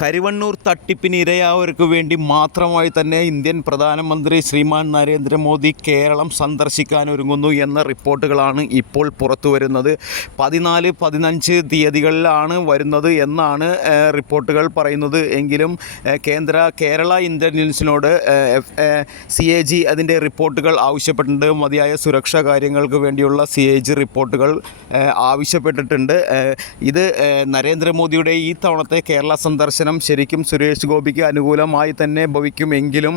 കരിവണ്ണൂർ തട്ടിപ്പിന് ഇരയായവർക്ക് വേണ്ടി മാത്രമായി തന്നെ ഇന്ത്യൻ പ്രധാനമന്ത്രി ശ്രീമാൻ നരേന്ദ്രമോദി കേരളം സന്ദർശിക്കാനൊരുങ്ങുന്നു എന്ന റിപ്പോർട്ടുകളാണ് ഇപ്പോൾ പുറത്തു വരുന്നത്. 14-15 തീയതികളിലാണ് വരുന്നത് എന്നാണ് റിപ്പോർട്ടുകൾ പറയുന്നത്. എങ്കിലും കേരള ഇൻ്റലിജൻസിനോട് CAG അതിൻ്റെ റിപ്പോർട്ടുകൾ ആവശ്യപ്പെട്ടിട്ടുണ്ട്. മതിയായ സുരക്ഷാ കാര്യങ്ങൾക്ക് വേണ്ടിയുള്ള CAG റിപ്പോർട്ടുകൾ ആവശ്യപ്പെട്ടിട്ടുണ്ട്. ഇത് നരേന്ദ്രമോദിയുടെ ഈ തവണത്തെ കേരള സന്ദർശനം ശരിക്കും സുരേഷ് ഗോപിക്ക് അനുകൂലമായി തന്നെ ഭവിക്കുമെങ്കിലും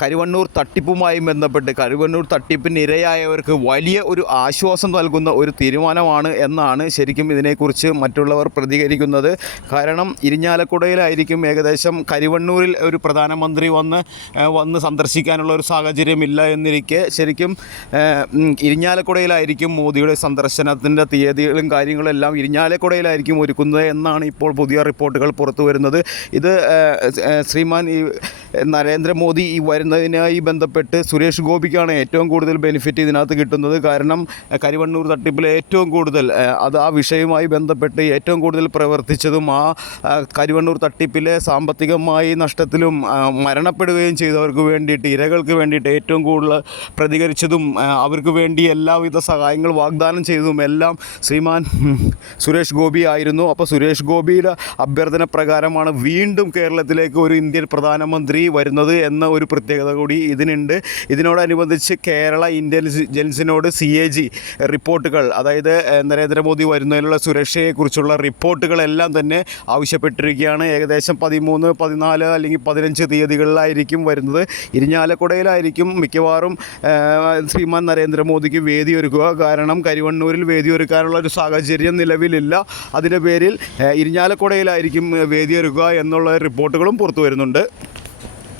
കരിവണ്ണൂർ തട്ടിപ്പുമായി ബന്ധപ്പെട്ട് കരിവണ്ണൂർ തട്ടിപ്പിന് ഇരയായവർക്ക് വലിയ ഒരു ആശ്വാസം നൽകുന്ന ഒരു തീരുമാനമാണ് എന്നാണ് ശരിക്കും ഇതിനെക്കുറിച്ച് മറ്റുള്ളവർ പ്രതികരിക്കുന്നത്. കാരണം ഇരിഞ്ഞാലക്കുടയിലായിരിക്കും ഏകദേശം കരിവണ്ണൂരിൽ ഒരു പ്രധാനമന്ത്രി വന്ന് സന്ദർശിക്കാനുള്ള ഒരു സാഹചര്യമില്ല എന്നിരിക്കെ ശരിക്കും ഇരിഞ്ഞാലക്കുടയിലായിരിക്കും മോദിയുടെ സന്ദർശനത്തിൻ്റെ തീയതികളും കാര്യങ്ങളും എല്ലാം ഇരിഞ്ഞാലക്കുടയിലായിരിക്കും ഒരുക്കുന്നത് എന്നാണ് ഇപ്പോൾ പുതിയ റിപ്പോർട്ടുകൾ പുറത്തു വരുന്നത്. ഇത് ശ്രീമാൻ നരേന്ദ്രമോദി വരുന്നതിനായി ബന്ധപ്പെട്ട് സുരേഷ് ഗോപിക്കാണ് ഏറ്റവും കൂടുതൽ ബെനിഫിറ്റ് ഇതിനകത്ത് കിട്ടുന്നത്. കാരണം കരിവണ്ണൂർ തട്ടിപ്പിൽ ഏറ്റവും കൂടുതൽ ആ വിഷയവുമായി ബന്ധപ്പെട്ട് ഏറ്റവും കൂടുതൽ പ്രവർത്തിച്ചതും കരിവണ്ണൂർ തട്ടിപ്പിലെ സാമ്പത്തികമായി നഷ്ടത്തിലും മരണപ്പെടുകയും ചെയ്തവർക്ക് വേണ്ടിയിട്ട് ഇരകൾക്ക് വേണ്ടിയിട്ട് ഏറ്റവും കൂടുതൽ പ്രതികരിച്ചതും അവർക്ക് വേണ്ടി എല്ലാവിധ സഹായങ്ങൾ വാഗ്ദാനം ചെയ്തതും എല്ലാം ശ്രീമാൻ സുരേഷ് ഗോപി ആയിരുന്നു. അപ്പോൾ സുരേഷ് ഗോപിയുടെ അഭ്യർത്ഥന പ്രകാരമാണ് വീണ്ടും കേരളത്തിലേക്ക് ഒരു ഇന്ത്യൻ പ്രധാനമന്ത്രി വരുന്നത് എന്ന ഒരു പ്രത്യേകത കൂടി ഇതിനുണ്ട്. ഇതിനോടനുബന്ധിച്ച് കേരള ഇൻ്റലിജൻസിനോട് CAG റിപ്പോർട്ടുകൾ, അതായത് നരേന്ദ്രമോദി വരുന്നതിനുള്ള സുരക്ഷയെക്കുറിച്ചുള്ള റിപ്പോർട്ടുകളെല്ലാം തന്നെ ആവശ്യപ്പെട്ടിരിക്കുകയാണ്. ഏകദേശം 13, 14 അല്ലെങ്കിൽ 15 തീയതികളിലായിരിക്കും വരുന്നത്. ഇരിഞ്ഞാലക്കുടയിലായിരിക്കും മിക്കവാറും ശ്രീമാൻ നരേന്ദ്രമോദിക്ക് വേദിയൊരുക്കുക. കാരണം കരിവണ്ണൂരിൽ വേദിയൊരുക്കാനുള്ള ഒരു സാഹചര്യം നിലവിലില്ല. അതിൻ്റെ പേരിൽ ഇരിഞ്ഞാലക്കുടയിലായിരിക്കും വേദിയൊരുക്കുക എന്നുള്ള റിപ്പോർട്ടുകളും പുറത്തു വരുന്നുണ്ട്.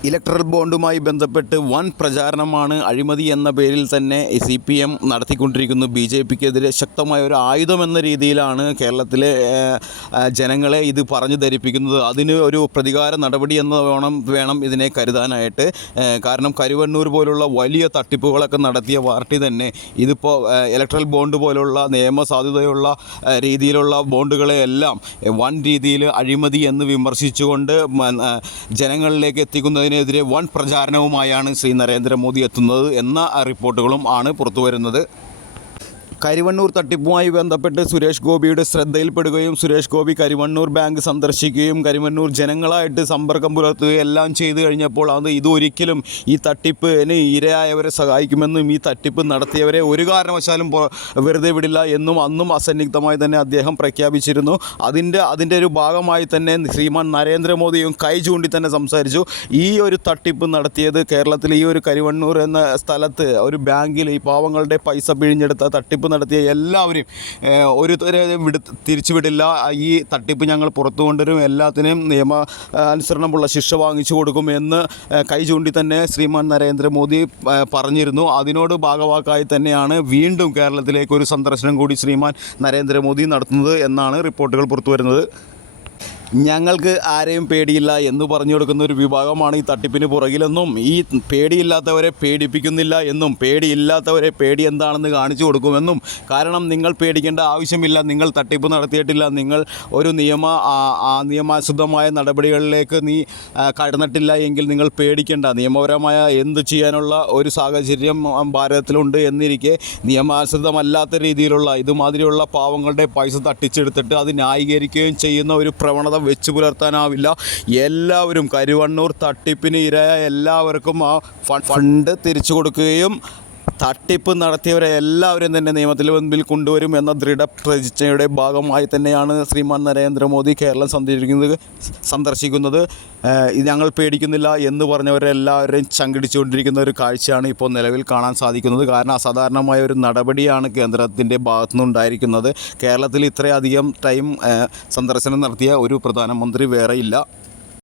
ഇലക്ട്രൽ ബോണ്ടുമായി ബന്ധപ്പെട്ട് വൻ പ്രചാരണമാണ് അഴിമതി എന്ന പേരിൽ തന്നെ CPM നടത്തിക്കൊണ്ടിരിക്കുന്നു. BJPക്കെതിരെ ശക്തമായ ഒരു ആയുധം എന്ന രീതിയിലാണ് കേരളത്തിലെ ജനങ്ങളെ ഇത് പറഞ്ഞു ധരിപ്പിക്കുന്നത്. അതിന് ഒരു പ്രതികാര നടപടി എന്ന് വേണം ഇതിനെ കരുതാനായിട്ട്. കാരണം കരിവണ്ണൂർ പോലുള്ള വലിയ തട്ടിപ്പുകളൊക്കെ നടത്തിയ പാർട്ടി തന്നെ ഇതിപ്പോൾ ഇലക്ട്രൽ ബോണ്ട് പോലുള്ള നിയമസാധുതയുള്ള രീതിയിലുള്ള ബോണ്ടുകളെയെല്ലാം വൻ രീതിയിൽ അഴിമതി എന്ന് വിമർശിച്ചുകൊണ്ട് ജനങ്ങളിലേക്ക് എത്തിക്കുന്നതിന് െതിരെ വൻ പ്രചാരണവുമായാണ് ശ്രീ നരേന്ദ്രമോദി എത്തുന്നത് എന്ന റിപ്പോർട്ടുകളും ആണ് പുറത്തു വരുന്നത്. കരിവണ്ണൂർ തട്ടിപ്പുമായി ബന്ധപ്പെട്ട് സുരേഷ് ഗോപിയുടെ ശ്രദ്ധയിൽപ്പെടുകയും സുരേഷ് ഗോപി കരിവണ്ണൂർ ബാങ്ക് സന്ദർശിക്കുകയും കരിവണ്ണൂർ ജനങ്ങളായിട്ട് സമ്പർക്കം പുലർത്തുകയും എല്ലാം ചെയ്തു കഴിഞ്ഞപ്പോൾ ഇതൊരിക്കലും ഈ തട്ടിപ്പിന് ഇരയായവരെ സഹായിക്കുമെന്നും ഈ തട്ടിപ്പ് നടത്തിയവരെ ഒരു കാരണവശാലും വെറുതെ വിടില്ല എന്നും അന്നും അസന്നിഗ്ധമായി തന്നെ അദ്ദേഹം പ്രഖ്യാപിച്ചിരുന്നു. അതിൻ്റെ ഒരു ഭാഗമായി തന്നെ ശ്രീമാൻ നരേന്ദ്രമോദിയും കൈ ചൂണ്ടി തന്നെ സംസാരിച്ചു. ഈ ഒരു തട്ടിപ്പ് നടത്തിയത് കേരളത്തിൽ ഈ ഒരു കരിവണ്ണൂർ എന്ന സ്ഥലത്ത് ഒരു ബാങ്കിൽ ഈ പാവങ്ങളുടെ പൈസ പിഴിഞ്ഞെടുത്ത തട്ടിപ്പ് നടത്തിയ എല്ലാവരും ഒരു തിരിച്ചുവിടില്ല. ഈ തട്ടിപ്പ് ഞങ്ങൾ പുറത്തു കൊണ്ടുവരും, എല്ലാത്തിനും നിയമാനുസരണമുള്ള ശിക്ഷ വാങ്ങിച്ചു കൊടുക്കും എന്ന് കൈ ചൂണ്ടി തന്നെ ശ്രീമാൻ നരേന്ദ്രമോദി പറഞ്ഞിരുന്നു. അതിനോട് ഭാഗവാക്കായി തന്നെയാണ് വീണ്ടും കേരളത്തിലേക്ക് ഒരു സന്ദർശനം കൂടി ശ്രീമാൻ നരേന്ദ്രമോദി നടത്തുന്നത് എന്നാണ് റിപ്പോർട്ടുകൾ പുറത്തു വരുന്നത്. ഞങ്ങൾക്ക് ആരെയും പേടിയില്ല എന്ന് പറഞ്ഞു കൊടുക്കുന്ന ഒരു വിഭാഗമാണ് ഈ തട്ടിപ്പിന് പുറകിലെന്നും ഈ പേടിയില്ലാത്തവരെ പേടിപ്പിക്കുന്നില്ല എന്നും പേടിയില്ലാത്തവരെ പേടി എന്താണെന്ന് കാണിച്ചു കൊടുക്കുമെന്നും, കാരണം നിങ്ങൾ പേടിക്കേണ്ട ആവശ്യമില്ല, നിങ്ങൾ തട്ടിപ്പ് നടത്തിയിട്ടില്ല, നിങ്ങൾ ഒരു നിയമാനുസൃതമായ നടപടികളിലേക്ക് കടന്നിട്ടില്ല എങ്കിൽ നിങ്ങൾ പേടിക്കേണ്ട, നിയമപരമായ എന്ത് ചെയ്യാനുള്ള ഒരു സാഹചര്യം ഭാരതത്തിലുണ്ട് എന്നിരിക്കെ നിയമാനുസൃതമല്ലാത്ത രീതിയിലുള്ള ഇതുമാതിരിയുള്ള പാവങ്ങളുടെ പൈസ തട്ടിച്ചെടുത്തിട്ട് അത് ന്യായീകരിക്കുകയും ചെയ്യുന്ന ഒരു പ്രവണത വെച്ച് പുലർത്താനാവില്ല. എല്ലാവരും കരിവണ്ണൂർ തട്ടിപ്പിന് ഇരയായ എല്ലാവർക്കും ആ ഫണ്ട് തിരിച്ചു കൊടുക്കുകയും തട്ടിപ്പ് നടത്തിയവരെ എല്ലാവരും തന്നെ നിയമത്തിന് മുൻപിൽ കൊണ്ടുവരും എന്ന ദൃഢപ്രതിജ്ഞയുടെ ഭാഗമായി തന്നെയാണ് ശ്രീമാൻ നരേന്ദ്രമോദി കേരളം സന്ദർശിക്കുന്നത്. ഞങ്ങൾ പേടിക്കുന്നില്ല എന്ന് പറഞ്ഞവരെല്ലാവരെയും ചങ്കിടിച്ചുകൊണ്ടിരിക്കുന്ന ഒരു കാഴ്ചയാണ് ഇപ്പോൾ നിലവിൽ കാണാൻ സാധിക്കുന്നത്. കാരണം അസാധാരണമായ ഒരു നടപടിയാണ് കേന്ദ്രത്തിൻ്റെ ഭാഗത്തുനിന്നുണ്ടായിരിക്കുന്നത്. കേരളത്തിൽ ഇത്രയധികം ടൈം സന്ദർശനം നടത്തിയ ഒരു പ്രധാനമന്ത്രി വേറെയില്ല.